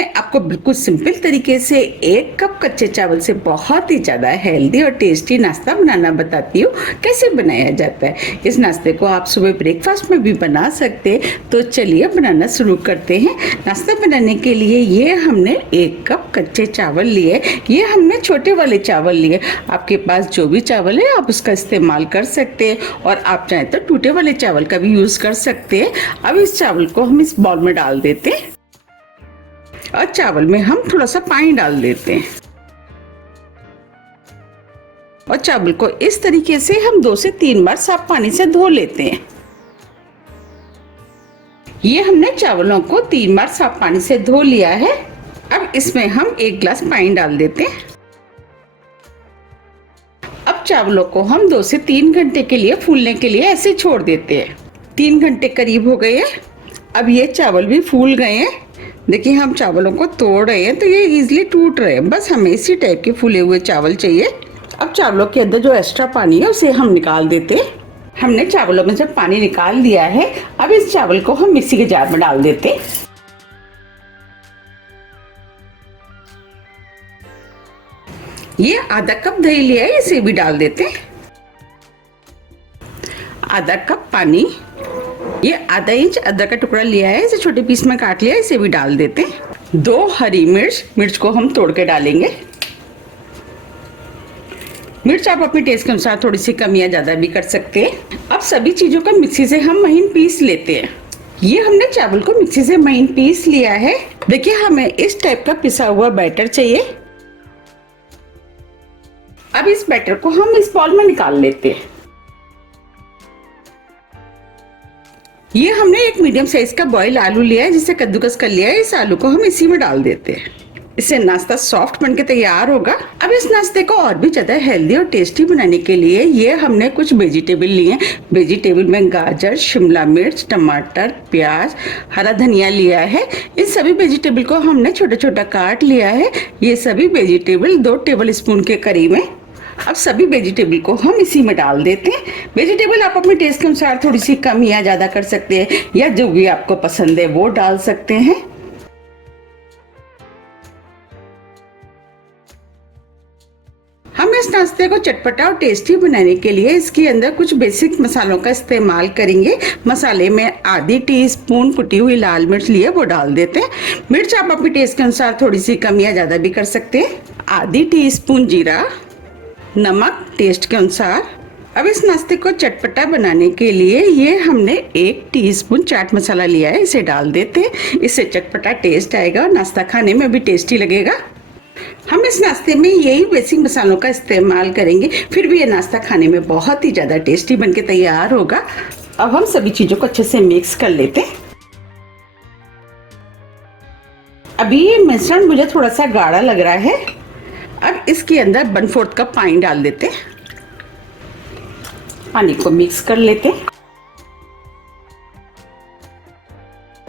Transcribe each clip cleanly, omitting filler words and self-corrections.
मैं आपको बिल्कुल सिंपल तरीके से 1 कप कच्चे चावल से बहुत ही ज़्यादा हेल्दी और टेस्टी नाश्ता बनाना बताती हूँ कैसे बनाया जाता है। इस नाश्ते को आप सुबह ब्रेकफास्ट में भी बना सकते हैं। तो चलिए बनाना शुरू करते हैं। नाश्ता बनाने के लिए ये हमने 1 कप कच्चे चावल लिए। ये हमने छोटे वाले चावल लिए। आपके पास जो भी चावल है आप उसका इस्तेमाल कर सकते हैं और आप चाहें तो टूटे वाले चावल का भी यूज़ कर सकते हैं। अब इस चावल को हम इस बाउल में डाल देते हैं और चावल में हम थोड़ा सा पानी डाल देते हैं और चावल को इस तरीके से हम 2 से 3 बार साफ पानी से धो लेते हैं। ये हमने चावलों को 3 बार साफ पानी से धो लिया है। अब इसमें हम 1 गिलास पानी डाल देते हैं। अब चावलों को हम 2 से 3 घंटे के लिए फूलने के लिए ऐसे छोड़ देते हैं। 3 घंटे करीब हो गए हैं। अब ये चावल भी फूल गए हैं। देखिए हम चावलों को तोड़ रहे हैं तो ये इजीली टूट रहे हैं। बस हमें इसी टाइप के फूले हुए चावल चाहिए। अब चावलों के अंदर जो एक्स्ट्रा पानी है उसे हम निकाल देते हैं। हमने चावलों में से पानी निकाल दिया है। अब इस चावल को हम मिक्सी के जार में डाल देते हैं। ये आधा कप दही लिया है, इसे भी डाल देते हैं। आधा कप पानी। ये आधा इंच अदरक का टुकड़ा लिया है, इसे छोटे पीस में काट लिया है, इसे भी डाल देते हैं। 2 हरी मिर्च को हम तोड़ के डालेंगे। मिर्च आप अपने टेस्ट के अनुसार थोड़ी सी कम या ज्यादा भी कर सकते हैं। अब सभी चीजों का मिक्सी से हम महीन पीस लेते हैं। ये हमने चावल को मिक्सी से महीन पीस लिया है। देखिए हमें इस टाइप का पिसा हुआ बैटर चाहिए। अब इस बैटर को हम इस बाउल में निकाल लेते हैं। ये हमने एक मीडियम साइज का बॉयल आलू लिया है, जिसे कद्दूकस कर लिया है। इस आलू को हम इसी में डाल देते हैं। इससे नाश्ता सॉफ्ट बनके तैयार होगा। अब इस नाश्ते को और भी ज्यादा हेल्दी और टेस्टी बनाने के लिए ये हमने कुछ वेजिटेबल लिए हैं। वेजिटेबल में गाजर, शिमला मिर्च, टमाटर, प्याज, हरा धनिया लिया है। इन सभी वेजिटेबल को हमने छोटा छोटा काट लिया है। ये सभी वेजिटेबल 2 टेबल स्पून के करीब है। अब सभी वेजिटेबल को हम इसी में डाल देते हैं। वेजिटेबल आप अपने टेस्ट के अनुसार थोड़ी सी कम या ज्यादा कर सकते हैं, या जो भी आपको पसंद है वो डाल सकते हैं। हम इस नाश्ते को चटपटा और टेस्टी बनाने के लिए इसके अंदर कुछ बेसिक मसालों का इस्तेमाल करेंगे। मसाले में आधी टीस्पून कुटी हुई लाल मिर्च लिए, वो डाल देते हैं। मिर्च आप अपने टेस्ट के अनुसार थोड़ी सी कम या ज्यादा भी कर सकते हैं। आधी टीस्पून जीरा, नमक टेस्ट के अनुसार। अब इस नाश्ते को चटपटा बनाने के लिए ये हमने 1 टीस्पून चाट मसाला लिया है, इसे डाल देते हैं। इससे चटपटा टेस्ट आएगा और नाश्ता खाने में भी टेस्टी लगेगा। हम इस नाश्ते में यही बेसिक मसालों का इस्तेमाल करेंगे, फिर भी ये नाश्ता खाने में बहुत ही ज्यादा टेस्टी बनके तैयार होगा। अब हम सभी चीजों को अच्छे से मिक्स कर लेते हैं। अभी ये मिश्रण मुझे थोड़ा सा गाढ़ा लग रहा है। अब इसके अंदर 1/4 कप पानी डाल देते हैं। पानी को मिक्स कर लेते हैं।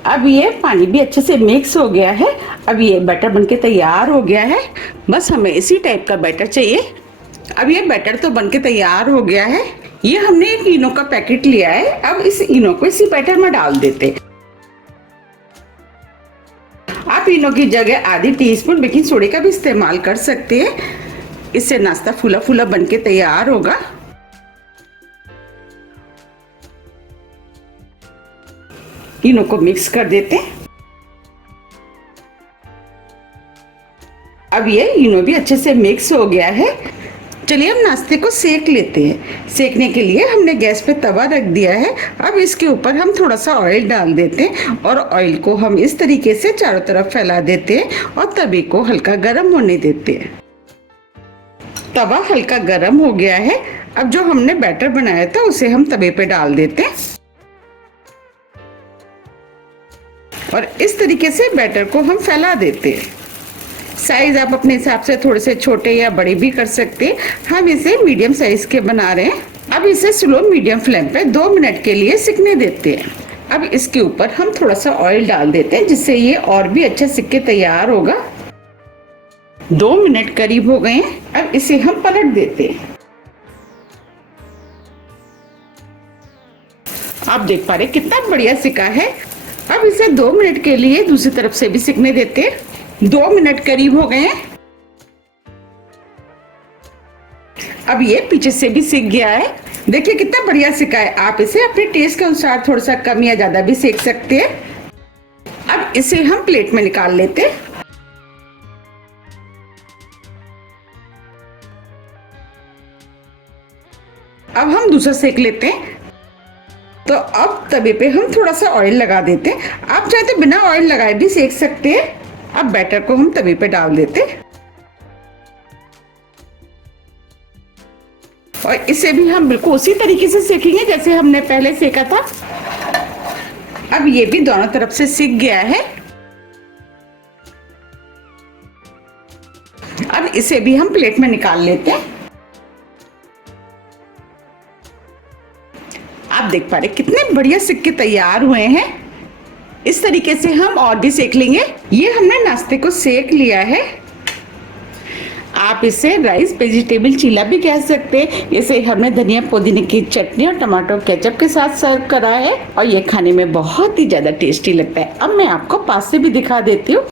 अब ये पानी भी अच्छे से मिक्स हो गया है। अब ये बैटर बनके तैयार हो गया है। बस हमें इसी टाइप का बैटर चाहिए। अब ये बैटर तो बनके तैयार हो गया है। ये हमने एक इनो का पैकेट लिया है। अब इस इनो को इसी बैटर में डाल देते हैं। आप इनो की जगह आधी टीस्पून बेकिंग सोडा का भी इस्तेमाल कर सकते हैं। इससे नाश्ता फूला फूला बनके तैयार होगा। इनो को मिक्स कर देते हैं। अब ये इनो भी अच्छे से मिक्स हो गया है। चलिए हम नाश्ते को सेक लेते हैं। सेकने के लिए हमने गैस पे तवा रख दिया है। अब इसके ऊपर हम थोड़ा सा ऑयल डाल देते हैं और ऑयल को हम इस तरीके से चारों तरफ फैला देते हैं और तवे को हल्का गर्म होने देते हैं। तवा हल्का गर्म हो गया है। अब जो हमने बैटर बनाया था उसे हम तवे पे डाल देते हैं और इस तरीके से बैटर को हम फैला देते हैं। साइज आप अपने हिसाब से थोड़े से छोटे या बड़े भी कर सकते हैं। हम इसे मीडियम साइज के बना रहे हैं। अब इसे स्लो मीडियम फ्लेम पे 2 मिनट के लिए सिकने देते हैं। अब इसके ऊपर हम थोड़ा सा ऑयल डाल देते हैं, जिससे ये और भी अच्छा सिक के तैयार होगा। 2 मिनट करीब हो गए हैं। अब इसे हम पलट देते हैं। आप देख पा रहे कितना बढ़िया सिका है। अब इसे 2 मिनट के लिए दूसरी तरफ से भी सिकने देते हैं। 2 मिनट करीब हो गए हैं। अब ये पीछे से भी सिक गया है। देखिए कितना बढ़िया सिका है। आप इसे अपने टेस्ट के अनुसार थोड़ा सा कम या ज्यादा भी सेक सकते हैं। अब इसे हम प्लेट में निकाल लेते हैं। अब हम दूसरा सेक लेते हैं। तो अब तवे पे हम थोड़ा सा ऑयल लगा देते हैं। आप चाहे तो बिना ऑयल लगाए भी सेक सकते हैं। अब बैटर को हम तवे पे डाल देते हैं और इसे भी हम बिल्कुल उसी तरीके से सेकेंगे जैसे हमने पहले सेका था। अब ये भी दोनों तरफ से सिक गया है। अब इसे भी हम प्लेट में निकाल लेते हैं। आप देख पा रहे कितने बढ़िया सिक्के तैयार हुए हैं। इस तरीके से हम और भी सेक लेंगे। ये हमने नाश्ते को सेक लिया है। आप इसे राइस वेजिटेबल चीला भी कह सकते हैं। इसे हमने धनिया पुदीने की चटनी और टमाटो केचप के साथ सर्व करा है और ये खाने में बहुत ही ज्यादा टेस्टी लगता है। अब मैं आपको पास से भी दिखा देती हूँ।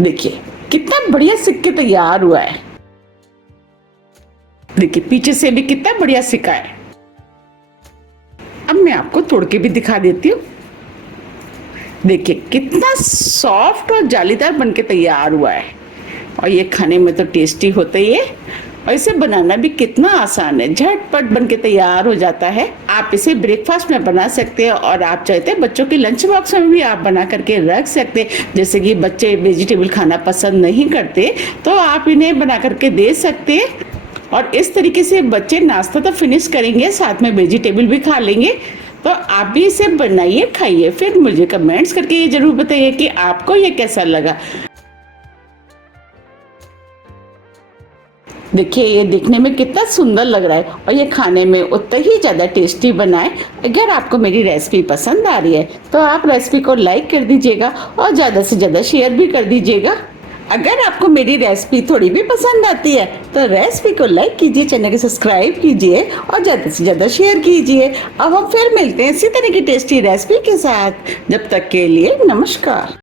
देखिए कितना बढ़िया सिक्के तैयार हुआ है। देखिए पीछे से भी कितना बढ़िया सिका है। अब मैं आपको तोड़ के भी दिखा देती हूँ। देखिए कितना सॉफ्ट और जालीदार बनके तैयार हुआ है और ये खाने में तो टेस्टी होता ही है और इसे बनाना भी कितना आसान है। झटपट बनके तैयार हो जाता है। आप इसे ब्रेकफास्ट में बना सकते हैं और आप चाहते हैं बच्चों के लंच बॉक्स में भी आप बना करके रख सकते हैं। जैसे कि बच्चे वेजिटेबल खाना पसंद नहीं करते तो आप इन्हें बना करके दे सकते हैं और इस तरीके से बच्चे नाश्ता तो फिनिश करेंगे, साथ में वेजिटेबल भी खा लेंगे। तो आप भी इसे बनाइए, खाइए, फिर मुझे कमेंट्स करके ये जरूर बताइए कि आपको ये कैसा लगा। देखिए ये देखने में कितना सुंदर लग रहा है और ये खाने में उतना ही ज़्यादा टेस्टी बना है। अगर आपको मेरी रेसिपी पसंद आ रही है तो आप रेसिपी को लाइक कर दीजिएगा और ज़्यादा से ज़्यादा शेयर भी कर दीजिएगा। अगर आपको मेरी रेसिपी थोड़ी भी पसंद आती है तो रेसिपी को लाइक कीजिए, चैनल को सब्सक्राइब कीजिए और ज़्यादा से ज़्यादा शेयर कीजिए। अब हम फिर मिलते हैं इसी तरह की टेस्टी रेसिपी के साथ। जब तक के लिए नमस्कार।